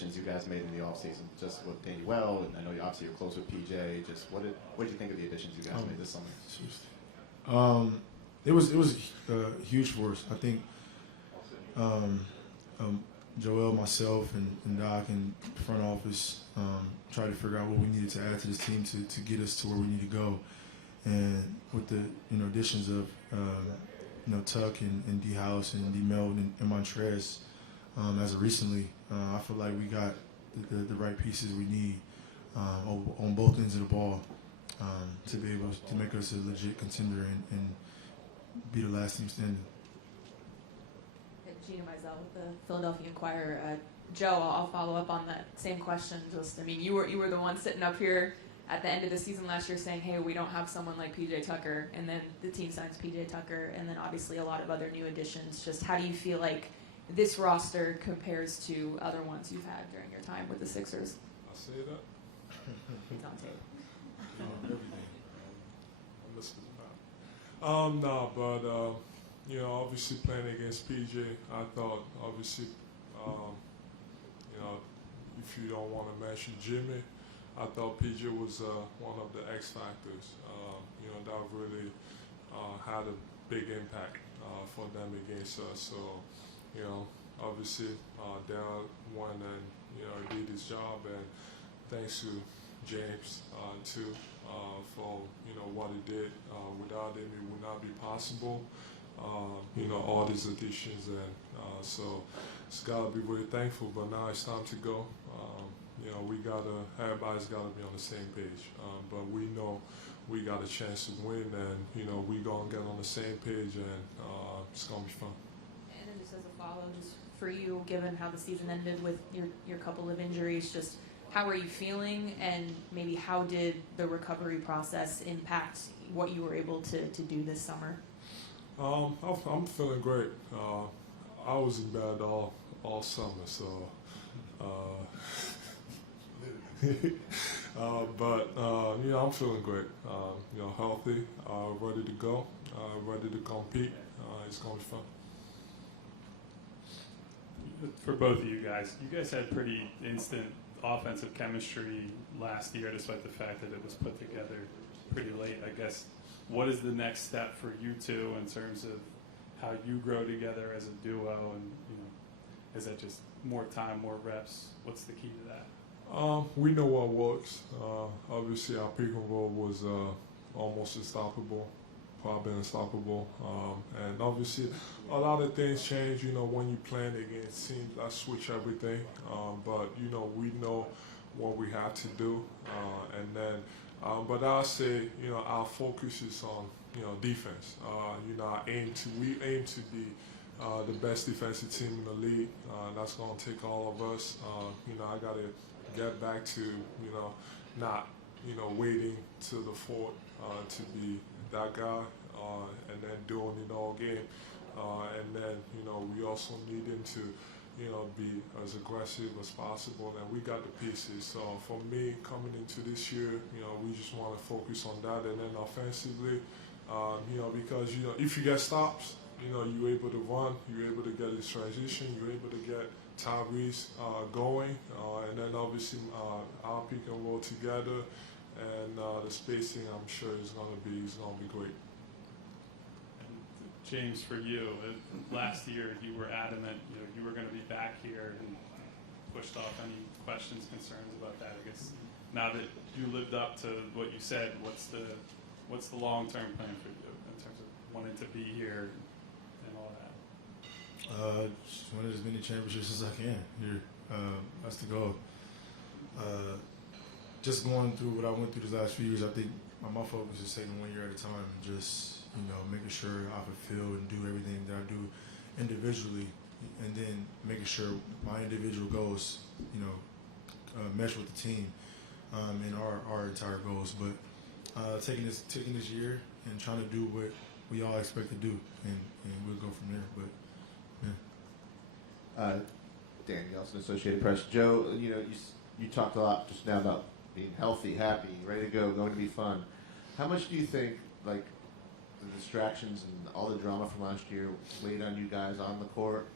additions you guys made in the offseason, just with Danny Well, and I know you obviously you're close with PJ. Just what did you think of the additions you guys made this summer? It was huge for us. I think Joel, myself, and Doc and the front office tried to figure out what we needed to add to this team to get us to where we need to go. And with the additions of Tuck and D House and D Mel and Montrez as of recently, I feel like we got the right pieces we need on both ends of the ball to be able to make us a legit contender and be the last team standing. Gina Mizell with the Philadelphia Inquirer. Joe, I'll follow up on that same question. You were the one sitting up here at the end of the season last year saying, hey, we don't have someone like PJ Tucker, and then the team signs PJ Tucker, and then obviously a lot of other new additions. Just how do you feel like this roster compares to other ones you've had during your time with the Sixers? I say that. It's on tape. I'm listening about. Obviously playing against PJ, I thought obviously, if you don't want to mention Jimmy, I thought PJ was one of the X factors. That really had a big impact for them against us. So, obviously, Darryl won and did his job, and thanks to James too for what he did. Without him, it would not be possible. All these additions, and so it's got to be really thankful. But now it's time to go. Everybody's got to be on the same page. But we know we got a chance to win, and we gonna get on the same page, and it's gonna be fun. And then just as a follow, just for you, given how the season ended with your couple of injuries, just how are you feeling, and maybe how did the recovery process impact what you were able to do this summer? I'm feeling great. I was in bed all summer, so. I'm feeling great. Healthy, ready to go, ready to compete. It's gonna be fun. For both of you guys had pretty instant offensive chemistry last year, despite the fact that it was put together pretty late. I guess, what is the next step for you two in terms of how you grow together as a duo, and is that just more time, more reps? What's the key to that? We know what works. Obviously, our pick and roll was almost unstoppable, probably unstoppable. And obviously, a lot of things change. When you playing against teams that switch everything. But we know what we have to do, and then. But I'll say, our focus is on, defense. We aim to be the best defensive team in the league. That's going to take all of us. I got to get back to, not, waiting to the fourth to be that guy, and then doing it all game. And then, we also needing to, be as aggressive as possible, and we got the pieces. So for me, coming into this year, we just want to focus on that, and then offensively, because if you get stops, you're able to run, you're able to get this transition, you're able to get Tyrese going, and then obviously our pick and roll together, and the spacing, I'm sure is gonna be great. James, for you, last year you were adamant, you were going to be back here and pushed off any questions, concerns about that. I guess now that you lived up to what you said, what's the long-term plan for you in terms of wanting to be here and all that? Just win as many championships as I can here. That's the goal. Just going through what I went through these last few years, I think my focus is taking 1 year at a time and just making sure I fulfill and do everything that I do individually, and then making sure my individual goals, mesh with the team and our entire goals. But taking this year and trying to do what we all expect to do, and we'll go from there. But yeah. Dan Nelson, Associated Press. Joe, you talked a lot just now about being healthy, happy, ready to go, going to be fun. How much do you think, like, the distractions and all the drama from last year weighed on you guys on the court,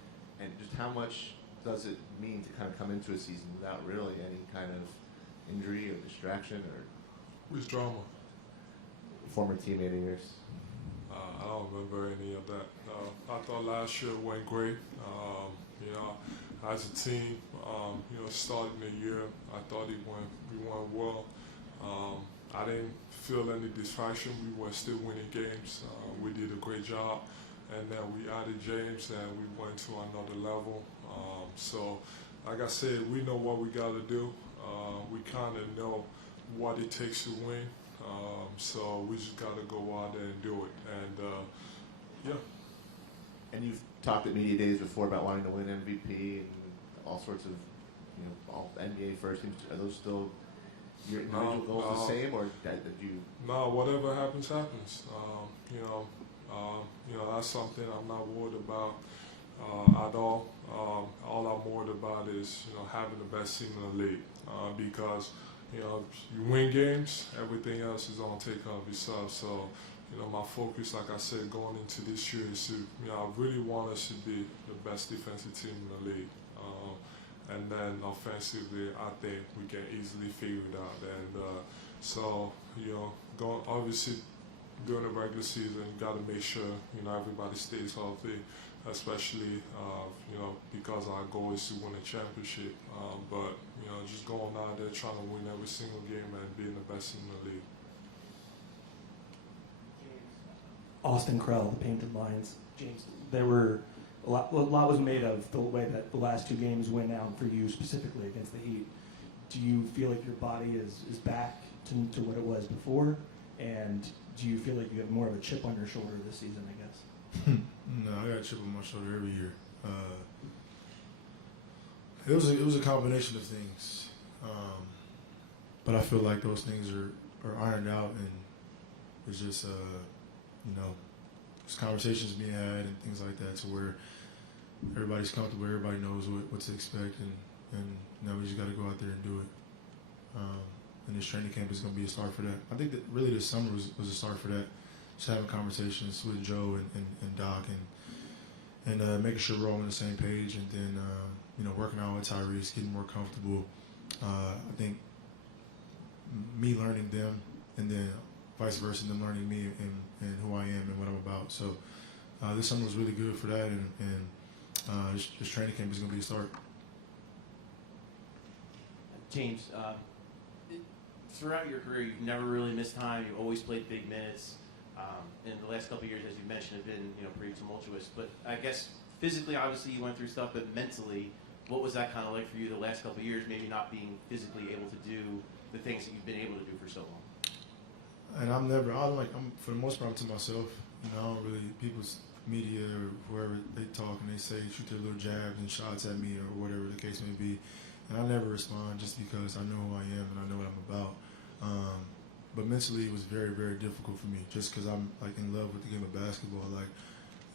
and just how much does it mean to kind of come into a season without really any kind of injury or distraction or Which drama? former teammate of yours? I don't remember any of that. I thought last year went great. You know, as a team, you know, starting the year, I thought we went well. I didn't feel any distraction. We were still winning games. We did a great job, and then we added James, and we went to another level. So, like I said, we know what we got to do. We kind of know what it takes to win. So we just got to go out there and do it. And yeah. And you've talked at media days before about wanting to win MVP and all sorts of, you know, all NBA first teams. Are those still your individual goals the same, or did you? No, whatever happens, happens. You know, that's something I'm not worried about at all. All I'm worried about is, you know, having the best team in the league because, you know, you win games, everything else is going to take care of itself. So, you know, my focus, like I said, going into this year is to, you know, I really want us to be the best defensive team in the league. And then offensively, I think we can easily figure it out. And so, you know, obviously during the regular season, you got to make sure, you know, everybody stays healthy, especially, you know, because our goal is to win a championship. But, you know, just going out there trying to win every single game and being the best in the league. Austin Krell, the Painted Lions. James, there were a lot was made of the way that the last two games went out for you specifically against the Heat. Do you feel like your body is back to what it was before? And do you feel like you have more of a chip on your shoulder this season, I guess? No, I got a chip on my shoulder every year. It was a combination of things, but I feel like those things are ironed out, and it's just you know, there's conversations being had and things like that, to where everybody's comfortable, everybody knows what to expect, and now we just got to go out there and do it. And this training camp is going to be a start for that. I think that really this summer was a start for that. Just having conversations with Joe and Doc and making sure we're all on the same page, and then you know, working out with Tyrese, getting more comfortable. I think me learning them, and then vice versa, them learning me and who I am and what I'm about. So this summer was really good for that, and this training camp is going to be a start. James, throughout your career, you've never really missed time. You've always played big minutes. And the last couple of years, as you mentioned, have been, you know, pretty tumultuous. But I guess physically, obviously, you went through stuff, but mentally, what was that kind of like for you the last couple of years? Maybe not being physically able to do the things that you've been able to do for so long. And I'm for the most part, I'm to myself. You know, I don't really, people's media or whoever, they talk and they say, shoot their little jabs and shots at me or whatever the case may be. And I never respond, just because I know who I am and I know what I'm about. But mentally, it was very, very difficult for me, just because I'm like in love with the game of basketball. Like,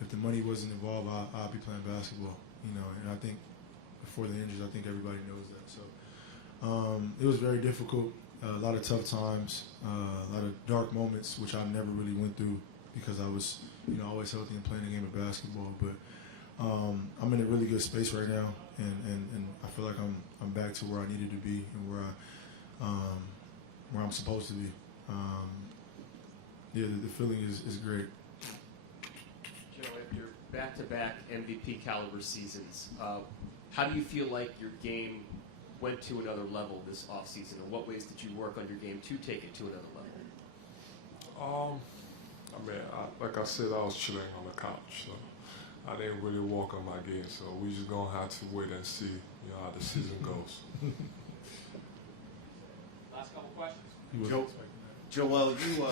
if the money wasn't involved, I'd be playing basketball, you know. And I think before the injuries, I think everybody knows that. So it was very difficult. A lot of tough times, a lot of dark moments, which I never really went through because I was, you know, always healthy and playing the game of basketball. But I'm in a really good space right now, and I feel like I'm back to where I needed to be and where I'm supposed to be. Yeah, the feeling is great. Joe, after back-to-back MVP caliber seasons, how do you feel like your game went to another level this offseason? In what ways did you work on your game to take it to another level? I mean, like I said, I was chilling on the couch, so I didn't really work on my game. So we just gonna have to wait and see, you know, how the season goes. Last couple questions. Joel, you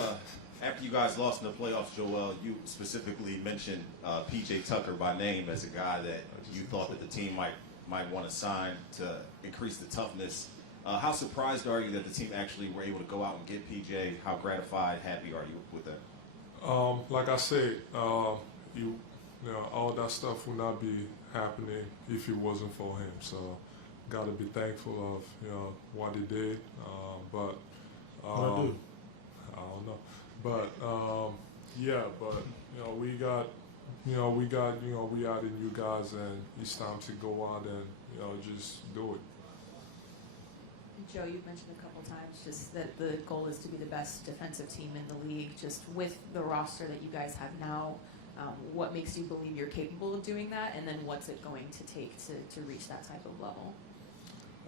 after you guys lost in the playoffs, Joel, you specifically mentioned PJ Tucker by name as a guy that you thought that the team might want to sign to increase the toughness. How surprised are you that the team actually were able to go out and get PJ? How gratified, happy are you with that? Like I said, you know, all that stuff would not be happening if it wasn't for him. So, got to be thankful of, you know, what he did. But I don't know. But yeah, but you know, we added new guys, and it's time to go out and just do it. Joe, you've mentioned a couple times just that the goal is to be the best defensive team in the league. Just with the roster that you guys have now, what makes you believe you're capable of doing that, and then what's it going to take to reach that type of level?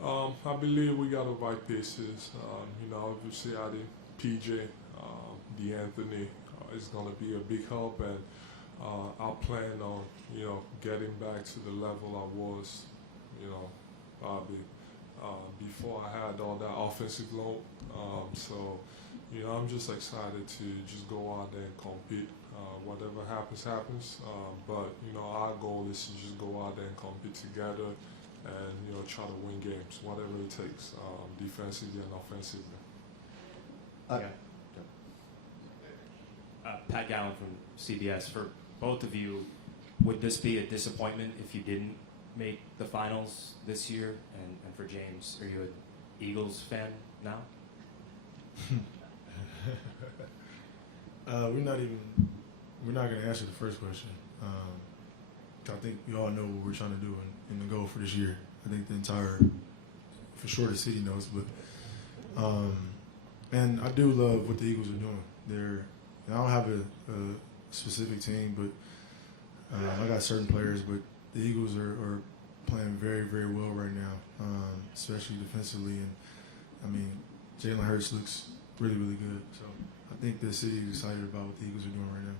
I believe we got the right pieces. Obviously adding PJ, D'Anthony is going to be a big help, and I plan on getting back to the level I was, probably before I had all that offensive load. I'm just excited to just go out there and compete. Whatever happens, happens. But our goal is to just go out there and compete together, and try to win games, whatever it takes, defensively and offensively. Pat Gallen from CBS. For both of you, would this be a disappointment if you didn't make the finals this year? And for James, are you an Eagles fan now? We're not going to answer the first question. I think we all know what we're trying to do in the goal for this year. I think for sure the city knows, but and I do love what the Eagles are doing. I don't have a specific team, but I got certain players, but the Eagles are playing very, very well right now, especially defensively. And Jalen Hurts looks really, really good. So I think the city is excited about what the Eagles are doing right now.